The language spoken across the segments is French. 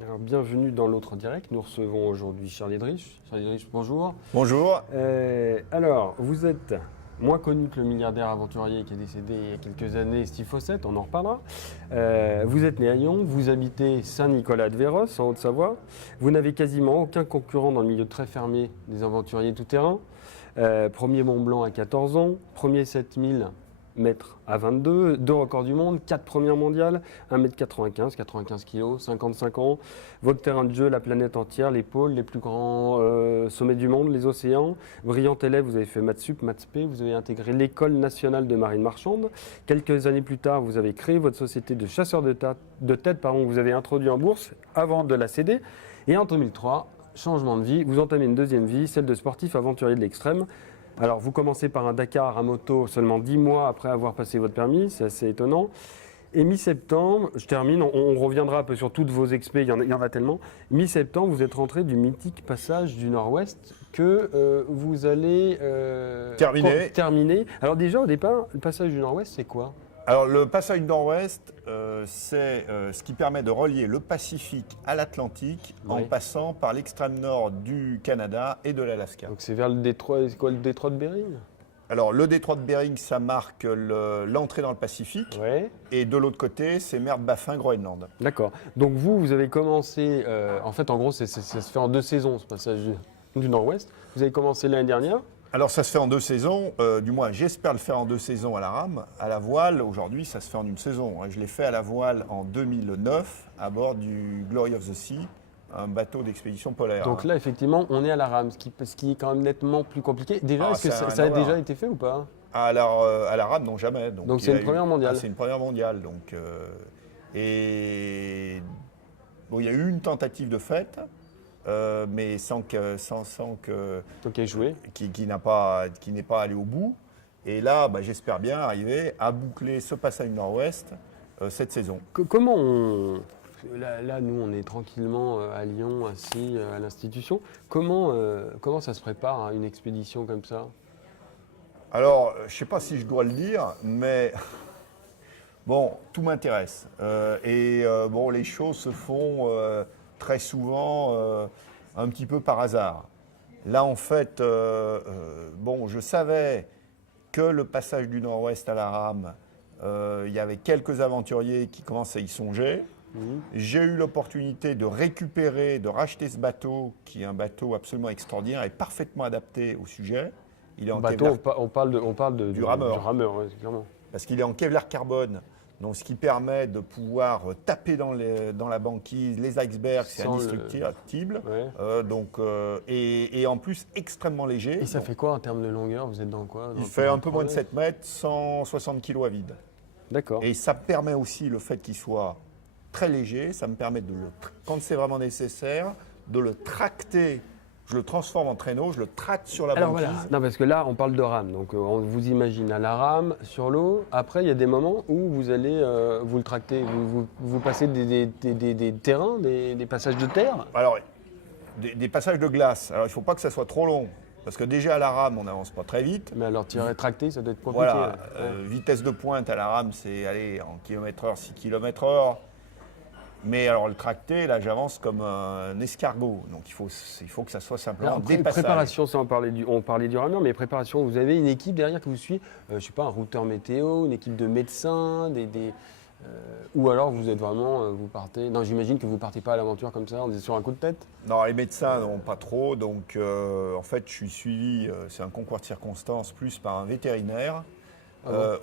Alors, bienvenue dans l'autre direct. Nous recevons aujourd'hui Charlie Drich. Charlie Drich, bonjour. Bonjour. Alors, vous êtes moins connu que le milliardaire aventurier qui est décédé il y a quelques années, Steve Fossett, on en reparlera. Vous êtes né à Lyon, vous habitez Saint-Nicolas-de-Véros, en Haute-Savoie. Vous n'avez quasiment aucun concurrent dans le milieu très fermé des aventuriers tout-terrain. Premier Mont Blanc à 14 ans, premier 7000 mètres à 22, 2 records du monde, 4 premières mondiales, 1m95, 95 kg, 55 ans. Votre terrain de jeu, la planète entière, les pôles, les plus grands sommets du monde, les océans. Brillant élève, vous avez fait maths sup, maths spé, vous avez intégré l'École nationale de marine marchande. Quelques années plus tard, vous avez créé votre société de chasseurs de tête, vous avez introduit en bourse avant de la céder. Et en 2003, changement de vie, vous entamez une deuxième vie, celle de sportif aventurier de l'extrême. Alors, vous commencez par un Dakar à moto seulement 10 mois après avoir passé votre permis, c'est assez étonnant. Et mi-septembre, je termine, on reviendra un peu sur toutes vos expés, il y en a tellement. Mi-septembre, vous êtes rentré du mythique passage du Nord-Ouest que vous allez terminer. Alors déjà, au départ, le passage du Nord-Ouest, c'est quoi ? Alors le passage Nord-Ouest, c'est ce qui permet de relier le Pacifique à l'Atlantique en passant par l'extrême nord du Canada et de l'Alaska. Donc c'est vers le détroit, c'est quoi, le détroit de Bering ? Alors le détroit de Bering, ça marque l'entrée dans le Pacifique. Ouais. Et de l'autre côté, c'est mer de Baffin, Groenland. D'accord. Donc vous avez commencé, en fait, en gros, ça se fait en 2 saisons, ce passage du Nord-Ouest. Vous avez commencé l'année dernière. Alors ça se fait en 2 saisons, du moins j'espère le faire en 2 saisons à la rame. À la voile, aujourd'hui, ça se fait en 1 saison. Je l'ai fait à la voile en 2009 à bord du Glory of the Sea, un bateau d'expédition polaire. Donc là, effectivement, on est à la rame, ce qui est quand même nettement plus compliqué. Déjà, est-ce que ça a déjà été fait ou pas ? Alors, à la rame, non, jamais. Donc c'est une première mondiale. C'est une première mondiale. Donc, et bon, il y a eu une tentative de fête. Mais sans que qui n'est pas allé au bout. Et là, j'espère bien arriver à boucler ce passage Nord-Ouest cette saison. Comment on... Là, nous, on est tranquillement à Lyon, assis à l'institution. Comment ça se prépare, hein, une expédition comme ça ? Alors, je ne sais pas si je dois le dire, mais bon, tout m'intéresse. Bon, les choses se font très souvent un petit peu par hasard. Là, en fait, bon, je savais que le passage du Nord-Ouest à la rame, il y avait quelques aventuriers qui commençaient à y songer. J'ai eu l'opportunité de récupérer, de racheter ce bateau, qui est un bateau absolument extraordinaire et parfaitement adapté au sujet. Il est en bateau, on parle du rameur. Du rameur, ouais, clairement. Parce qu'il est en Kevlar carbone. Donc, ce qui permet de pouvoir taper dans la banquise, les icebergs, c'est indestructible. Et en plus, extrêmement léger. Et ça fait quoi en termes de longueur ? Vous êtes dans quoi ? Il fait un peu moins de 7 mètres, 160 kg à vide. D'accord. Et ça permet aussi le fait qu'il soit très léger. Ça me permet, quand c'est vraiment nécessaire, de le tracter. Je le transforme en traîneau, je le tracte sur la banquise. Alors voilà, non, parce que là, on parle de rame. Donc, on vous imagine à la rame, sur l'eau. Après, il y a des moments où vous allez vous le tracter. Vous passez des terrains, des passages de terre. Alors, des passages de glace. Alors, il ne faut pas que ça soit trop long. Parce que déjà, à la rame, on n'avance pas très vite. Mais alors, tirer tracter, ça doit être compliqué. Voilà, vitesse de pointe à la rame, c'est aller en km/h, 6 km/h. Mais alors le tracté, là j'avance comme un escargot, donc il faut que ça soit simplement des passages. Préparation, ça on parlait du rameur, mais préparation, vous avez une équipe derrière qui vous suit, je sais pas, un routeur météo, une équipe de médecins, ou alors vous êtes vraiment, vous partez, non j'imagine que vous partez pas à l'aventure comme ça, on est sur un coup de tête. Non, les médecins non pas trop, donc en fait je suis suivi, c'est un concours de circonstances, plus par un vétérinaire.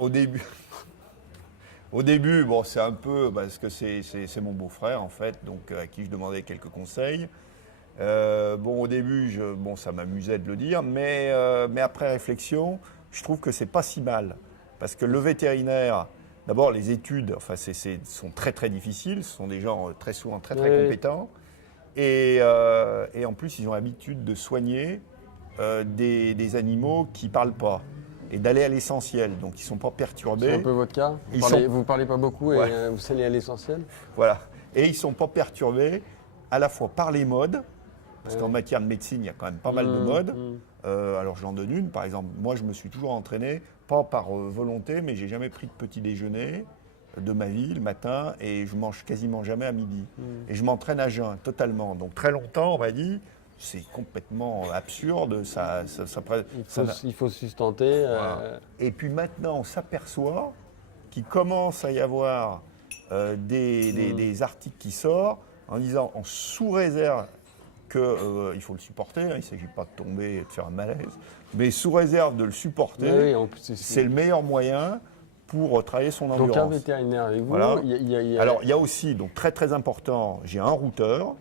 Au début... Au début, bon, c'est un peu parce que c'est mon beau-frère en fait, donc à qui je demandais quelques conseils. Bon, au début, ça m'amusait de le dire, mais après réflexion, je trouve que c'est pas si mal parce que le vétérinaire, d'abord les études, enfin, sont très très difficiles. Ce sont des gens très souvent très très compétents et en plus ils ont l'habitude de soigner des animaux qui parlent pas. Et d'aller à l'essentiel, donc ils ne sont pas perturbés. C'est un peu votre cas. Vous parlez pas beaucoup et vous allez à l'essentiel. Voilà. Et ils ne sont pas perturbés à la fois par les modes, parce qu'en matière de médecine, il y a quand même pas mal de modes. Alors j'en donne une, par exemple, moi je me suis toujours entraîné, pas par volonté, mais j'ai jamais pris de petit déjeuner. de ma vie le matin et je mange quasiment jamais à midi. Et je m'entraîne à jeun totalement. Donc très longtemps, on m'a dit, c'est complètement absurde. Il faut se sustenter. Voilà. Et puis maintenant, on s'aperçoit qu'il commence à y avoir des articles qui sortent en disant, en sous réserve qu'il faut le supporter, hein, il ne s'agit pas de tomber et de faire un malaise, mais sous réserve de le supporter, c'est le meilleur moyen pour travailler son endurance. Donc un vétérinaire avec vous. Voilà. Il y a... Alors il y a aussi, donc très très important, j'ai un routeur,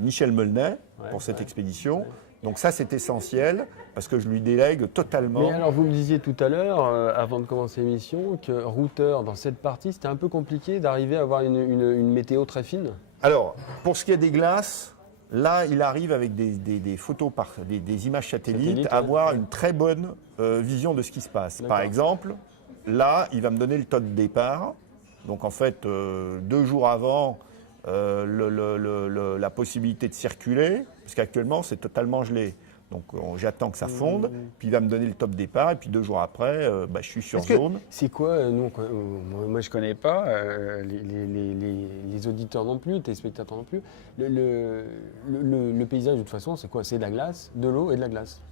Michel Melnet, pour cette expédition. Ouais. Donc ça c'est essentiel parce que je lui délègue totalement. Mais alors vous me disiez tout à l'heure, avant de commencer l'émission, que routeur dans cette partie, c'était un peu compliqué d'arriver à avoir une météo très fine. Alors pour ce qui est des glaces, là, il arrive avec des photos, des images satellites, à avoir une très bonne vision de ce qui se passe. Par exemple, là, il va me donner le taux de départ. Donc, en fait, 2 jours avant, la possibilité de circuler, parce qu'actuellement, c'est totalement gelé. Donc, j'attends que ça fonde, puis il va me donner le top départ, et puis 2 jours après, je suis sur zone. C'est quoi, moi je ne connais pas, les auditeurs non plus, les téléspectateurs non plus. Le paysage, de toute façon, c'est quoi? C'est de la glace, de l'eau et de la glace.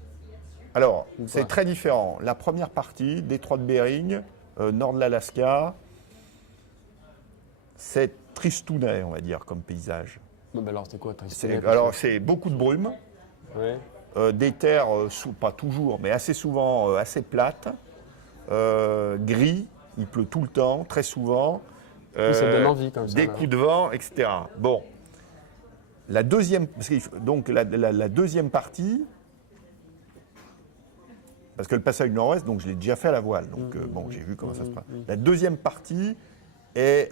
Alors, c'est très différent. La première partie, détroit de Bering, nord de l'Alaska, c'est tristounet, on va dire, comme paysage. Non, alors, c'est quoi tristounet? Alors, c'est beaucoup de brume. Ouais. Des terres, pas toujours, mais assez souvent assez plates, gris, il pleut tout le temps, très souvent. Ça donne envie comme ça. Des coups de vent, etc. Bon, la deuxième, donc la deuxième partie, parce que le passage du Nord-Ouest, donc je l'ai déjà fait à la voile, donc j'ai vu comment ça se passe. La deuxième partie est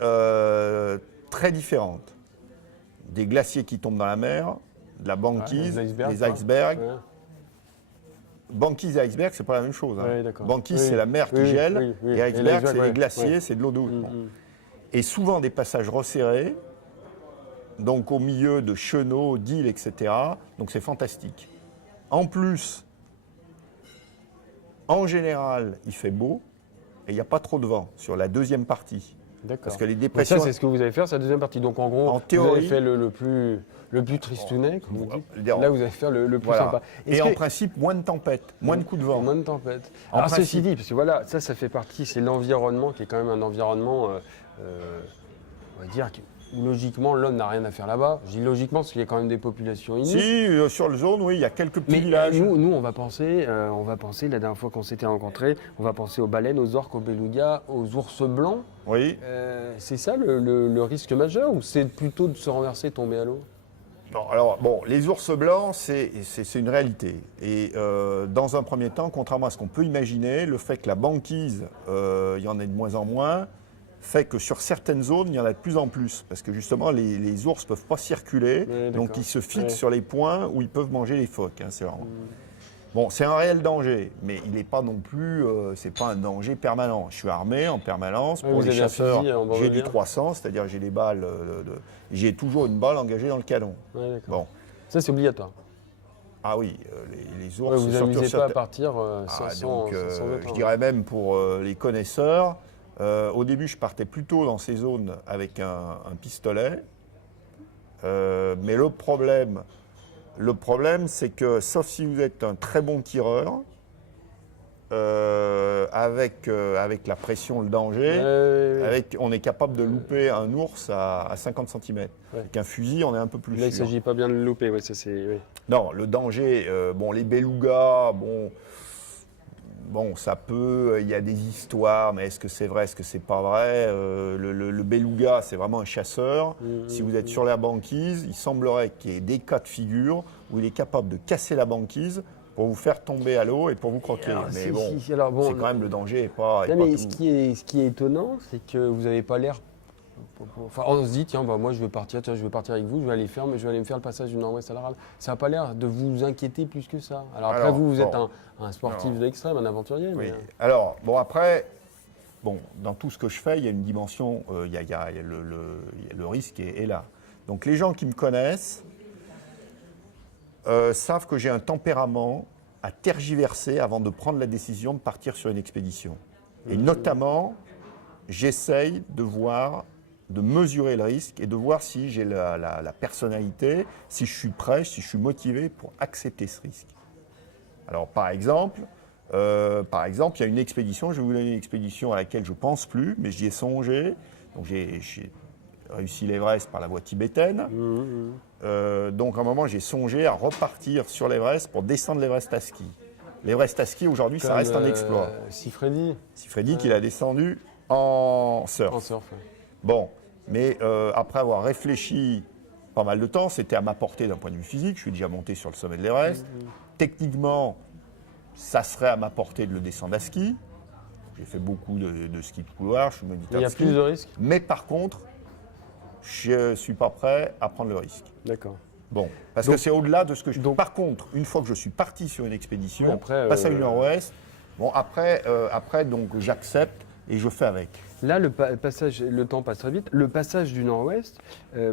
très différente. Des glaciers qui tombent dans la mer, de la banquise, les icebergs. Ouais. Banquise et iceberg, c'est pas la même chose. Hein. Ouais, banquise, c'est la mer qui gèle, et iceberg, c'est les glaciers, c'est de l'eau douce. Et souvent des passages resserrés, donc au milieu de chenaux, d'îles, etc. Donc c'est fantastique. En plus, en général, il fait beau, et il n'y a pas trop de vent sur la deuxième partie. D'accord. Parce que les dépressions. Donc ça, c'est ce que vous allez faire, sa deuxième partie. Donc en gros, en théorie, vous avez fait le plus tristounet, comme vous dites. Là, vous allez faire le plus sympa. Et en principe, moins de tempêtes, moins de coups de vent. Moins de tempêtes. Alors ceci dit, parce que voilà, ça fait partie, c'est l'environnement qui est quand même un environnement, on va dire, où logiquement, l'homme n'a rien à faire là-bas. Je dis logiquement parce qu'il y a quand même des populations inues. Si, sur le zone, oui, il y a quelques petits villages. Nous, on va penser, la dernière fois qu'on s'était rencontrés, on va penser aux baleines, aux orques, aux belugas, aux ours blancs. Oui. C'est ça le risque majeur ou c'est plutôt de se renverser et tomber à l'eau? Non, alors, bon, les ours blancs, c'est une réalité. Et dans un premier temps, contrairement à ce qu'on peut imaginer, le fait que la banquise, il y en ait de moins en moins, fait que sur certaines zones, il y en a de plus en plus. Parce que justement, les ours ne peuvent pas circuler, donc ils se fixent sur les points où ils peuvent manger les phoques. Hein, c'est vraiment... Bon, c'est un réel danger, mais il n'est pas non plus, c'est pas un danger permanent. Je suis armé en permanence pour les chasseurs. J'ai du 300, c'est-à-dire j'ai des balles, j'ai toujours une balle engagée dans le canon. Ouais, bon. Ça, c'est obligatoire. Ah oui, les ours. Vous n'amusez pas à partir sans je dirais même pour les connaisseurs. Au début, je partais plutôt dans ces zones avec un pistolet. Mais le problème, c'est que, sauf si vous êtes un très bon tireur, avec la pression, le danger, on est capable de louper un ours à 50 cm. Avec un fusil, on est un peu plus sûr. Là, il ne s'agit pas bien de le louper. Ouais, Non, le danger, les belugas, ça peut, il y a des histoires, mais est-ce que c'est vrai, est-ce que c'est pas vrai? Le beluga, c'est vraiment un chasseur. Si vous êtes sur la banquise, il semblerait qu'il y ait des cas de figure où il est capable de casser la banquise pour vous faire tomber à l'eau et pour vous croquer. Alors, mais c'est quand même le danger et pas. Mais ce qui est étonnant, c'est que vous n'avez pas l'air. Enfin, on se dit, tiens, moi je veux partir avec vous, je vais aller me faire le passage du Nord-Ouest à l'Aral. Ça n'a pas l'air de vous inquiéter plus que ça. Alors après, vous êtes un sportif d'extrême, un aventurier. Oui. Alors, après, dans tout ce que je fais, il y a une dimension, le risque est là. Donc les gens qui me connaissent savent que j'ai un tempérament à tergiverser avant de prendre la décision de partir sur une expédition. Et notamment, j'essaye de mesurer le risque et de voir si j'ai la personnalité, si je suis prêt, si je suis motivé pour accepter ce risque. Alors, par exemple, il y a une expédition, je vais vous donner une expédition à laquelle je ne pense plus, mais j'y ai songé. Donc, j'ai réussi l'Everest par la voie tibétaine. Donc, à un moment, j'ai songé à repartir sur l'Everest pour descendre l'Everest à ski. L'Everest à ski, aujourd'hui, ça reste un exploit. Sifredi. Sifredi, qu'il a descendu en surf. En surf, ouais. Bon, mais après avoir réfléchi pas mal de temps, c'était à ma portée d'un point de vue physique. Je suis déjà monté sur le sommet de l'Everest. Techniquement, ça serait à ma portée de le descendre à ski. J'ai fait beaucoup de ski de couloir, je suis moniteur Il y de a ski. plus de risques? Mais par contre, je ne suis pas prêt à prendre le risque. D'accord. Bon, parce Donc- que c'est au-delà de ce que je... donc- Par contre, une fois que je suis parti sur une expédition, Oui, après, passer à une nord-ouest, bon, après donc, j'accepte et je fais avec. Là, passage, le temps passe très vite. Le passage du nord-ouest,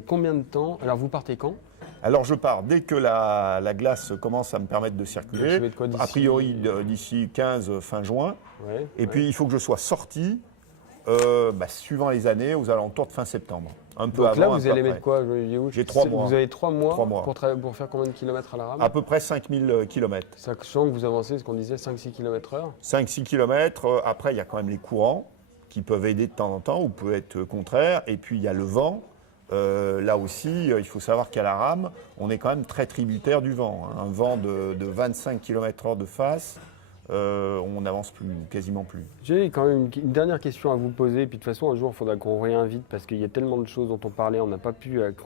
combien de temps? Alors, vous partez quand? Alors je pars dès que la glace commence à me permettre de Donc, circuler, ça va être quoi, d'ici- a priori d'ici 15 fin juin, Ouais, et ouais. puis il faut que je sois sorti, suivant les années, aux alentours de fin septembre. Un peu Donc avant, là, un vous peu allez après. mettre quoi? J'ai 3 mois. Vous avez 3 mois, 3 mois. pour faire combien de kilomètres à la rame? À peu près 5000 km. Sachant que vous avancez, ce qu'on disait, 5-6 km/h. 5-6 km, après il y a quand même les courants qui peuvent aider de temps en temps ou peuvent être contraires, et puis il y a le vent. Là aussi, il faut savoir qu'à la rame, on est quand même très tributaire du vent. Hein. Un vent de 25 km/h de face, on n'avance plus, quasiment plus. J'ai quand même une dernière question à vous poser. Puis de toute façon, un jour, il faudra qu'on réinvite parce qu'il y a tellement de choses dont on parlait, qu'on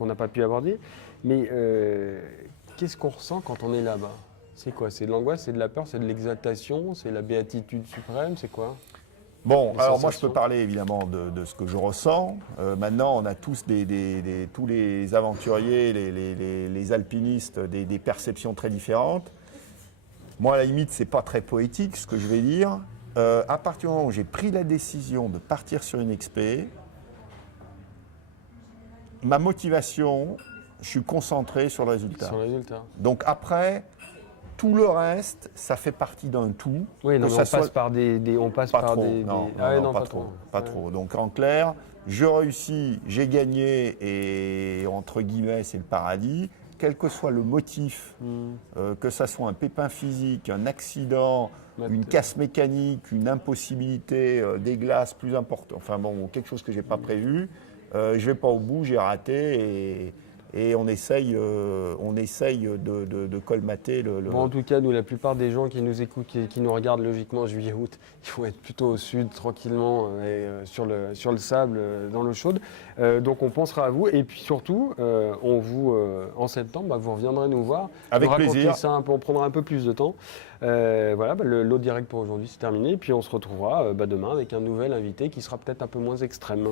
n'a pas pu aborder. Mais qu'est-ce qu'on ressent quand on est là-bas? C'est quoi? C'est de l'angoisse, c'est de la peur, c'est de l'exaltation, c'est la béatitude suprême, c'est quoi? Bon, Les alors moi je sensations. peux parler évidemment de ce que je ressens. Maintenant, on a tous tous les aventuriers, les alpinistes, des perceptions très différentes. Moi, à la limite, c'est pas très poétique ce que je vais dire. À partir du moment où j'ai pris la décision de partir sur une expé, ma motivation, je suis concentré sur le résultat. Sur le résultat. Donc après, tout le reste, ça fait partie d'un tout. Oui, non, Que mais ça on soit- passe par des on passe Pas par trop, des. non, Ah ouais, non, pas pas trop, trop. pas Ouais. trop. Donc en clair, je réussis, j'ai gagné et entre guillemets c'est le paradis. Quel que soit le motif, que ça soit un pépin physique, un accident, une casse mécanique, une impossibilité, des glaces plus importantes, enfin bon, quelque chose que j'ai pas prévu, je vais pas au bout, j'ai raté et on essaye de colmater le. Bon, en tout cas, nous, la plupart des gens qui nous écoutent, qui nous regardent logiquement juillet-août, ils vont être plutôt au sud, tranquillement, sur le sable, dans l'eau chaude. Donc, on pensera à vous. Et puis surtout, en septembre, vous reviendrez nous voir. Avec nous raconter plaisir. Ça on prendra un peu plus de temps. Voilà, l'eau direct pour aujourd'hui, c'est terminé. Puis on se retrouvera demain avec un nouvel invité qui sera peut-être un peu moins extrême.